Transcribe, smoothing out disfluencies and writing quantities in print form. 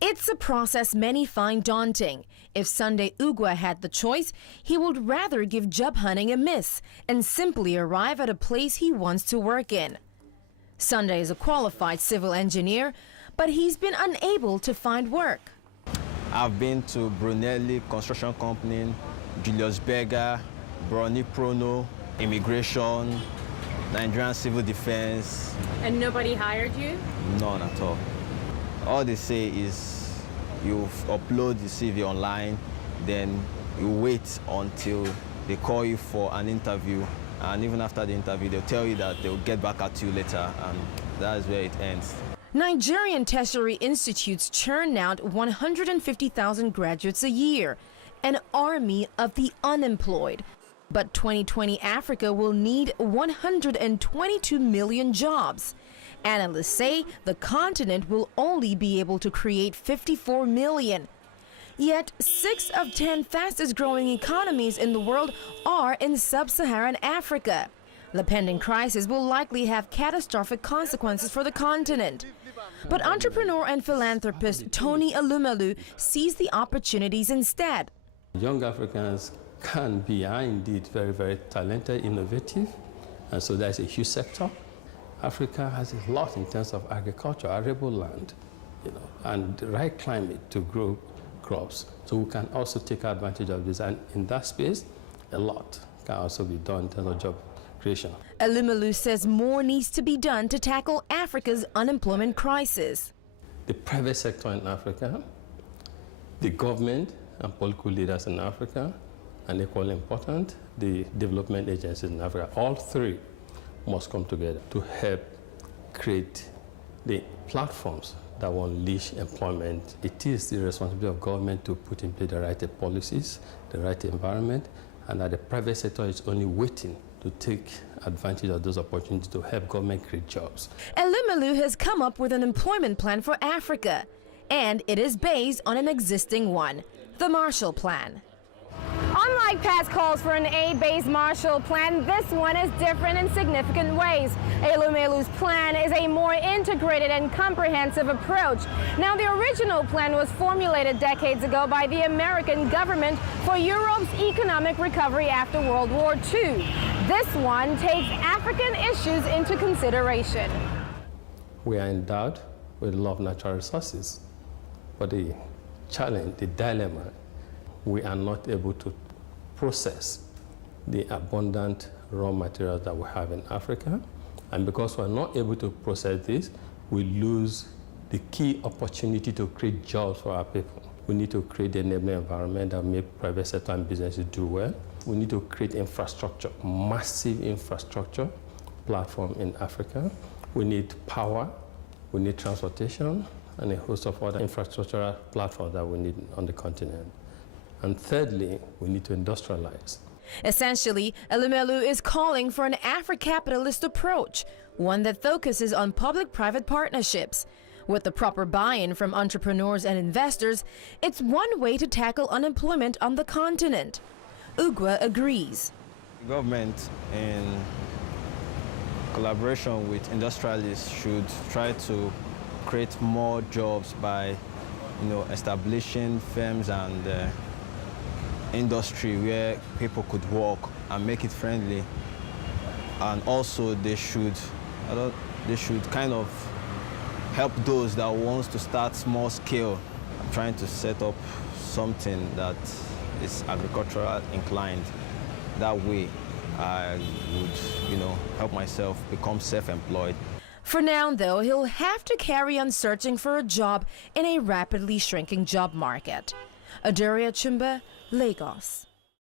It's a process many find daunting. If Sunday Ugwa had the choice, he would rather give job hunting a miss and simply arrive at a place he wants to work in. Sunday is a qualified civil engineer, but he's been unable to find work. I've been to Brunelli Construction Company, Julius Berger, Brony Prono, Immigration, Nigerian Civil Defense. And nobody hired you? None at all. All they say is you upload the CV online, then you wait until they call you for an interview, and even after the interview, they'll tell you that they'll get back at you later, and that's where it ends. Nigerian tertiary institutes churn out 150,000 graduates a year, an army of the unemployed. But 2020 Africa will need 122 million jobs. Analysts say the continent will only be able to create 54 million. Yet 6 of 10 fastest growing economies in the world are in sub-Saharan Africa. The pending crisis will likely have catastrophic consequences for the continent. But entrepreneur and philanthropist Tony Alumelu sees the opportunities instead. Young Africans are indeed very, very talented, innovative, and so there's a huge sector. Africa has a lot in terms of agriculture, arable land, and the right climate to grow crops. So we can also take advantage of this, and in that space, a lot can also be done in terms of job creation. Alumelu says more needs to be done to tackle Africa's unemployment crisis. The private sector in Africa, the government and political leaders in Africa, and equally important, the development agencies in Africa, all three must come together to help create the platforms that will unleash employment. It is the responsibility of government to put in place the right policies, the right environment, and that the private sector is only waiting to take advantage of those opportunities to help government create jobs. Alumelu has come up with an employment plan for Africa, and it is based on an existing one, the Marshall Plan. Unlike past calls for an aid-based Marshall Plan, this one is different in significant ways. Alumelu's plan is a more integrated and comprehensive approach. Now, the original plan was formulated decades ago by the American government for Europe's economic recovery after World War II. This one takes African issues into consideration. We are endowed with a lot of natural resources, but the challenge, the dilemma, we are not able to process the abundant raw materials that we have in Africa. And because we're not able to process this, we lose the key opportunity to create jobs for our people. We need to create the enabling environment that make private sector and businesses do well. We need to create infrastructure, massive infrastructure platform in Africa. We need power, we need transportation, and a host of other infrastructural platforms that we need on the continent. And thirdly, we need to industrialize. Essentially, Alumelu is calling for an Afro-capitalist approach, one that focuses on public-private partnerships. With the proper buy-in from entrepreneurs and investors, it's one way to tackle unemployment on the continent. Ugwa agrees. The government, in collaboration with industrialists, should try to create more jobs by, establishing firms and industry where people could work and make it friendly. And also they should kind of help those that wants to start small scale, trying to set up something that is agricultural inclined. That way I would, help myself become self-employed. For now, though, he'll have to carry on searching for a job in a rapidly shrinking job market. Adaure, Achumba, Lagos.